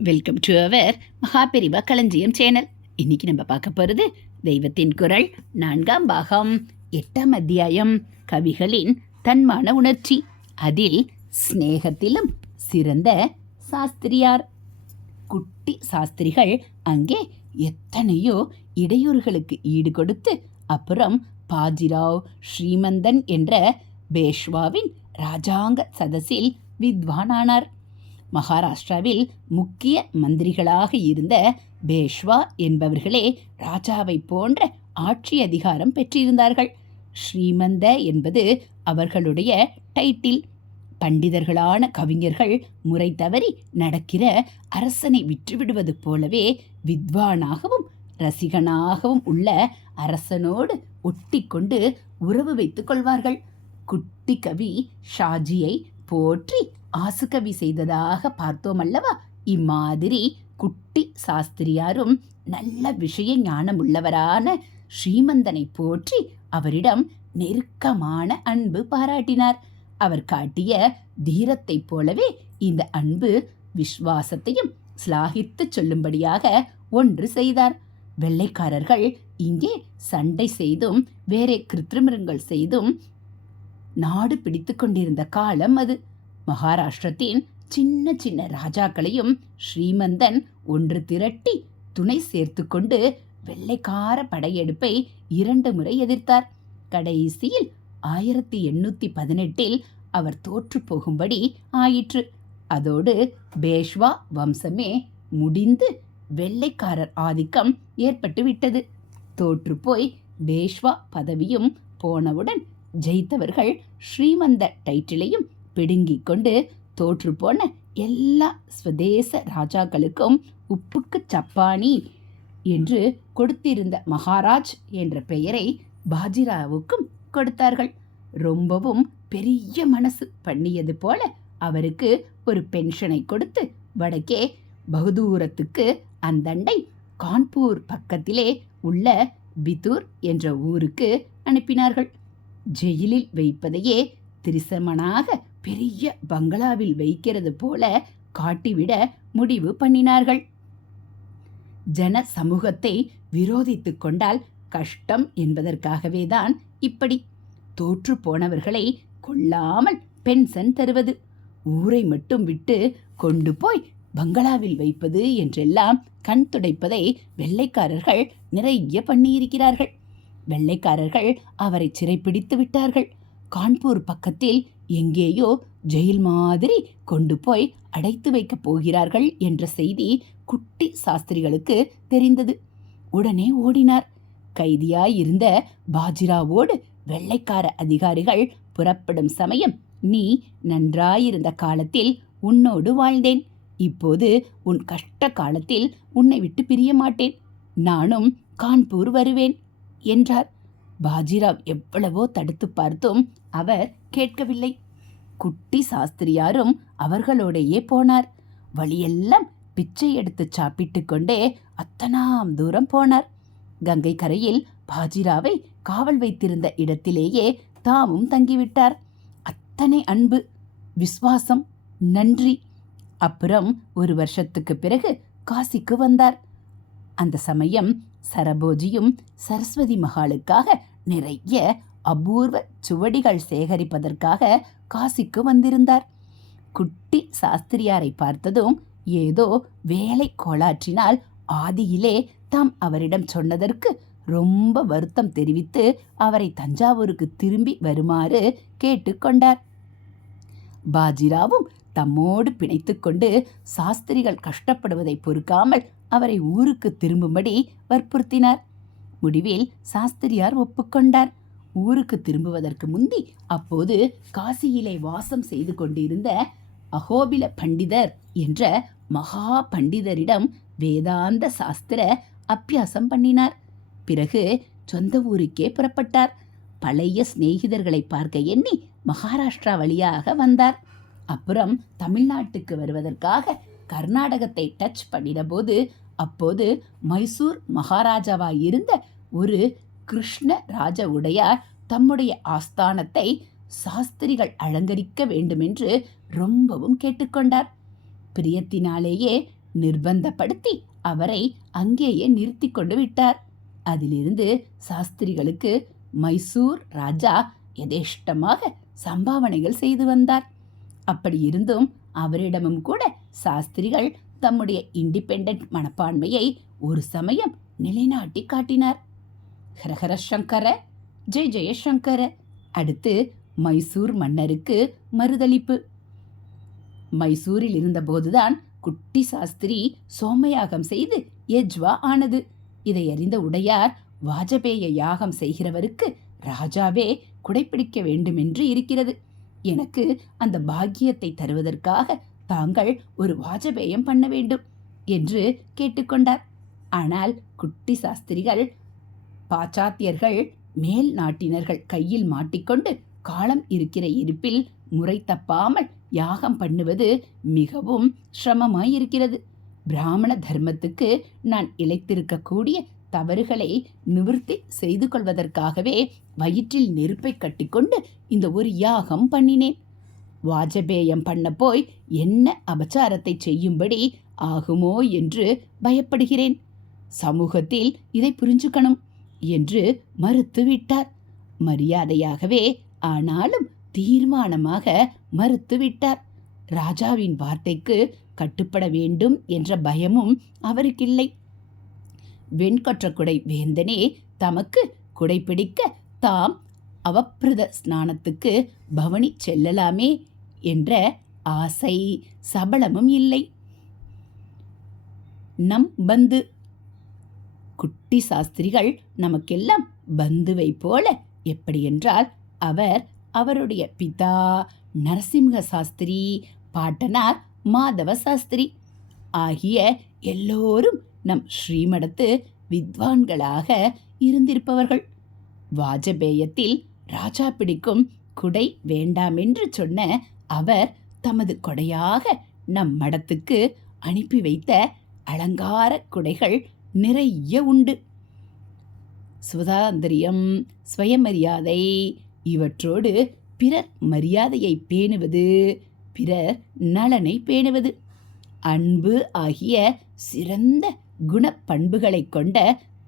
Welcome to our Maha Periyava களஞ்சியம் channel. இன்னைக்கு நம்ம பார்க்க போகிறது தெய்வத்தின் குரல் 4ஆம் பாகம் 8ஆம் அத்தியாயம் கவிகளின் தன்மான உணர்ச்சி. அதில் ஸ்நேகத்திலும் சிறந்த சாஸ்திரியார். குட்டி சாஸ்திரிகள் அங்கே எத்தனையோ இடையூறுகளுக்கு ஈடு கொடுத்து அப்புறம் பாஜிராவ் ஸ்ரீமந்தன் என்ற பேஷ்வாவின் ராஜாங்க சதஸில் வித்வானானார். மகாராஷ்டிராவில் முக்கிய மந்திரிகளாக இருந்த பேஷ்வா என்பவர்களே ராஜாவை போன்ற ஆட்சி அதிகாரம் பெற்றிருந்தார்கள். ஸ்ரீமந்த என்பது அவர்களுடைய டைட்டில். பண்டிதர்களான கவிஞர்கள் முறை தவறி நடக்கிற அரசனை விற்றுவிடுவது போலவே வித்வானாகவும் ரசிகனாகவும் உள்ள அரசனோடு ஒட்டி கொண்டு உறவு வைத்துக் கொள்வார்கள். குட்டி கவி ஷாஜியை போற்றி ஆசுகவி செய்ததாக பார்த்தோம் அல்லவா? இம்மாதிரி குட்டி சாஸ்திரியாரும் நல்ல விஷய ஞானமுள்ளவரான ஸ்ரீமந்தனை போற்றி அவரிடம் நெருக்கமான அன்பு பாராட்டினார். அவர் காட்டிய தீரத்தைப் போலவே இந்த அன்பு விஸ்வாசத்தையும் சிலாகித்து சொல்லும்படியாக ஒன்று செய்தார். வெள்ளைக்காரர்கள் இங்கே சண்டை செய்தும் வேறே கிருத்திரிமிருங்கள் செய்தும் நாடு பிடித்து கொண்டிருந்த காலம் அது. மகாராஷ்டிரத்தின் சின்ன சின்ன ராஜாக்களையும் ஸ்ரீமந்தன் ஒன்று திரட்டி துணை சேர்த்து கொண்டு வெள்ளைக்கார படையெடுப்பை 2 முறை எதிர்த்தார். கடைசியில் 1818 அவர் தோற்று போகும்படி ஆயிற்று. அதோடு பேஷ்வா வம்சமே முடிந்து வெள்ளைக்காரர் ஆதிக்கம் ஏற்பட்டுவிட்டது. தோற்று போய் பேஷ்வா பதவியும் போனவுடன் ஜெயித்தவர்கள் ஸ்ரீமந்த டைட்டிலையும் பிடுங்கிக் கொண்டு தோற்று போன எல்லா ஸ்வதேச ராஜாக்களுக்கும் உப்புக்கு சப்பானி என்று கொடுத்திருந்த மகாராஜ் என்ற பெயரை பாஜிராவுக்கும் கொடுத்தார்கள். ரொம்பவும் பெரிய மனசு பண்ணியது போல அவருக்கு ஒரு பென்ஷனை கொடுத்து வடக்கே பகதூரத்துக்கு அந்தண்டை கான்பூர் பக்கத்திலே உள்ள பிதூர் என்ற ஊருக்கு அனுப்பினார்கள். ஜெயிலில் வைப்பதையே திரிசமனாக பெரிய பங்களாவில் வைக்கிறது போல காட்டிவிட முடிவு பண்ணினார்கள். ஜன சமூகத்தை விரோதித்து கொண்டால் கஷ்டம் என்பதற்காகவே தான் இப்படி. தோற்று போனவர்களை கொல்லாமல் பென்ஷன் தருவது, ஊரை மட்டும் விட்டு கொண்டு போய் பங்களாவில் வைப்பது என்றெல்லாம் கண் துடைப்பதை வெள்ளைக்காரர்கள் நிறைய பண்ணியிருக்கிறார்கள். வெள்ளைக்காரர்கள் அவரை சிறைப்பிடித்து விட்டார்கள். கான்பூர் பக்கத்தில் எங்கேயோ ஜெயில் மாதிரி கொண்டு போய் அடைத்து வைக்கப் போகிறார்கள் என்ற செய்தி குட்டி சாஸ்திரிகளுக்கு தெரிந்தது. உடனே ஓடினார். கைதியாயிருந்த பாஜிராவோடு வெள்ளைக்கார அதிகாரிகள் புறப்படும் சமயம், நீ நன்றாயிருந்த காலத்தில் உன்னோடு வாழ்ந்தேன், இப்போது உன் கஷ்ட காலத்தில் உன்னை விட்டு பிரிய மாட்டேன், நானும் கான்பூர் வருவேன் என்றார். பாஜிராவ் எவ்வளவோ தடுத்து பார்த்தும் அவர் கேட்கவில்லை. குட்டி சாஸ்திரியாரும் அவர்களோடையே போனார். வழியெல்லாம் பிச்சை எடுத்து சாப்பிட்டு கொண்டே அத்தனாம் தூரம் போனார். கங்கை கரையில் பாஜிராவை காவல் வைத்திருந்த இடத்திலேயே தாமும் தங்கிவிட்டார். அத்தனை அன்பு, விசுவாசம், நன்றி. அப்புறம் 1 வருஷத்துக்கு பிறகு காசிக்கு வந்தார். அந்த சமயம் சரபோஜியும் சரஸ்வதி மகாலுக்காக நிறைய அபூர்வ சுவடிகள் சேகரிப்பதற்காக காசிக்கு வந்திருந்தார். குட்டி சாஸ்திரியாரை பார்த்ததும் ஏதோ வேலை கோளாற்றினால் ஆதியிலே தாம் அவரிடம் சொன்னதற்கு ரொம்ப வருத்தம் தெரிவித்து அவரை தஞ்சாவூருக்கு திரும்பி வருமாறு கேட்டுக்கொண்டார். பாஜிராவும் தம்மோடு பிணைத்து கொண்டு சாஸ்திரிகள் கஷ்டப்படுவதை பொறுக்காமல் அவரை ஊருக்கு திரும்பும்படி வற்புறுத்தினார். முடிவில் சாஸ்திரியார் ஒப்புக்கொண்டார். ஊருக்கு திரும்புவதற்கு முந்தி அப்போது காசியிலே வாசம் செய்து கொண்டிருந்த அகோபில பண்டிதர் என்ற மகா பண்டிதரிடம் வேதாந்த சாஸ்திர அபியாசம் பண்ணினார். பிறகு சொந்த ஊருக்கே புறப்பட்டார். பழைய சிநேகிதர்களை பார்க்க எண்ணி மகாராஷ்டிரா வழியாக வந்தார். அப்புறம் தமிழ்நாட்டுக்கு வருவதற்காக கர்நாடகத்தை டச் பண்ணின போது அப்போது மைசூர் மகாராஜாவாயிருந்த ஒரு கிருஷ்ண ராஜ உடையார் தம்முடைய ஆஸ்தானத்தை சாஸ்திரிகள் அலங்கரிக்க வேண்டுமென்று ரொம்பவும் கேட்டுக்கொண்டார். பிரியத்தினாலேயே நிர்பந்தப்படுத்தி அவரை அங்கேயே நிறுத்தி கொண்டு விட்டார். அதிலிருந்து சாஸ்திரிகளுக்கு மைசூர் ராஜா யதேஷ்டமாக சம்பாவனைகள் செய்து வந்தார். அப்படி இருந்தும் அவரிடமும் கூட சாஸ்திரிகள் தம்முடைய இண்டிபெண்டன்ட் மனப்பான்மையை ஒரு சமயம் நிலைநாட்டி காட்டினார். ஹரஹர சங்கர, ஜெய ஜெயசங்கர. அடுத்து மைசூர் மன்னருக்கு மறுதளிப்பு. மைசூரில் இருந்தபோதுதான் குட்டி சாஸ்திரி சோமயாகம் செய்து யஜ்வா ஆனது. இதை அறிந்த உடையார், வாஜபேய யாகம் செய்கிறவருக்கு ராஜாவே குடைப்பிடிக்க வேண்டுமென்று இருக்கிறது. எனக்கு அந்த பாக்கியத்தை தருவதற்காக தாங்கள் ஒரு வாஜபேயம் பண்ண வேண்டும் என்று கேட்டுக்கொண்டார். ஆனால் குட்டி சாஸ்திரிகள் பாச்சாத்தியர்கள், மேல் நாட்டினர்கள் கையில் மாட்டிக்கொண்டு காலம் இருக்கிற இருப்பில் முறை தப்பாமல் யாகம் பண்ணுவது மிகவும் சிரமமாயிருக்கிறது. பிராமண தர்மத்துக்கு நான் இழைத்திருக்கக்கூடிய தவறுகளை நிவர்த்தி செய்து கொள்வதற்காகவே வயிற்றில் நெருப்பை கட்டிக்கொண்டு இந்த ஒரு யாகம் பண்ணினேன். வாஜபேயம் பண்ண போய் என்ன அபச்சாரத்தை செய்யும்படி ஆகுமோ என்று பயப்படுகிறேன். சமூகத்தில் இதை புரிஞ்சுக்கணும் என்று மறுத்துவிட்டார். மரியாதையாகவே, ஆனாலும் தீர்மானமாக மறுத்துவிட்டார். ராஜாவின் வார்த்தைக்கு கட்டுப்பட வேண்டும் என்ற பயமும் அவருக்கில்லை. வெண்கொற்ற குடை வேந்தனே தமக்கு குடைப்பிடிக்க தாம் அவப்பிரத ஸ்நானத்துக்கு பவனி செல்லலாமே என்ற ஆசை சபலமும் இல்லை. நம் பந்து குட்டி சாஸ்திரிகள் நமக்கெல்லாம் பந்துவை போல. எப்படி என்றால், அவர், அவருடைய பிதா நரசிம்ஹ சாஸ்திரி, பாட்டனார் மாதவ சாஸ்திரி ஆகிய எல்லோரும் நம் ஸ்ரீமடத்து வித்வான்களாக இருந்திருப்பவர்கள். வாஜபேயத்தில் ராஜா பிடிக்கும் குடை வேண்டாமென்று சொன்ன அவர் தமது கொடையாக நம் மடத்துக்கு அனுப்பி வைத்த அலங்கார குடைகள் நிறைய உண்டு. சுதாந்திரியம், சுயமரியாதை இவற்றோடு பிறர் மரியாதையை பேணுவது, பிறர் நலனை பேணுவது, அன்பு ஆகிய சிறந்த குணப்பண்புகளை கொண்ட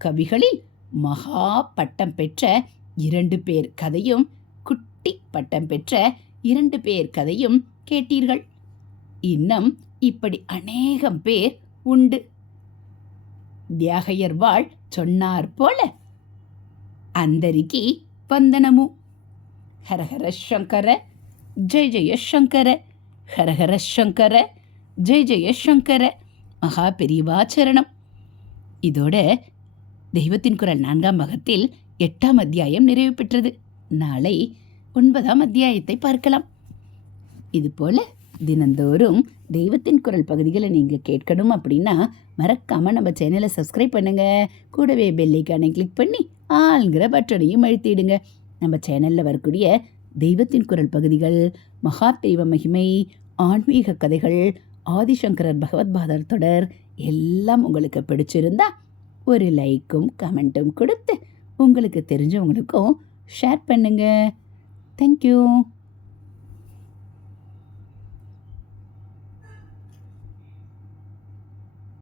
கவிகளில் மகா பட்டம் பெற்ற 2 பேர் கதையும், குட்டி பட்டம் பெற்ற 2 பேர் கதையும் கேட்டீர்கள். இன்னும் இப்படி அநேகம் பேர் உண்டு. தியாகையர்வாள் சொன்னார் போல, அந்தரிக்கு வந்தனமு. ஹரஹர சங்கர, ஜெய ஜெயசங்கர, ஹரஹர சங்கர, ஜெய ஜெயசங்கர. மகா பெரியவாச்சரணம். இதோட தெய்வத்தின் குரல் 4ஆம் பாகத்தில் 8ஆம் அத்தியாயம் நிறைவு பெற்றது. நாளை 9ஆம் அத்தியாயத்தை பார்க்கலாம். இதுபோல் தினந்தோறும் தெய்வத்தின் குரல் பகுதிகளை நீங்கள் கேட்கணும் அப்படின்னா மறக்காமல் நம்ம சேனலை சப்ஸ்கிரைப் பண்ணுங்கள். கூடவே பெல் ஐகானை கிளிக் பண்ணி ஆளுங்கிற பட்டனையும் அழுத்திடுங்க. நம்ம சேனலில் வரக்கூடிய தெய்வத்தின் குரல் பகுதிகள், மகா தெய்வ மகிமை, ஆன்மீக கதைகள், ஆதிசங்கரர் பகவத் பாதர் தொடர் எல்லாம் உங்களுக்கு பிடிச்சிருந்தா ஒரு லைக்கும் கமெண்ட்டும் கொடுத்து உங்களுக்கு தெரிஞ்சவங்களுக்கும் ஷேர் பண்ணுங்கள். தேங்க்யூ.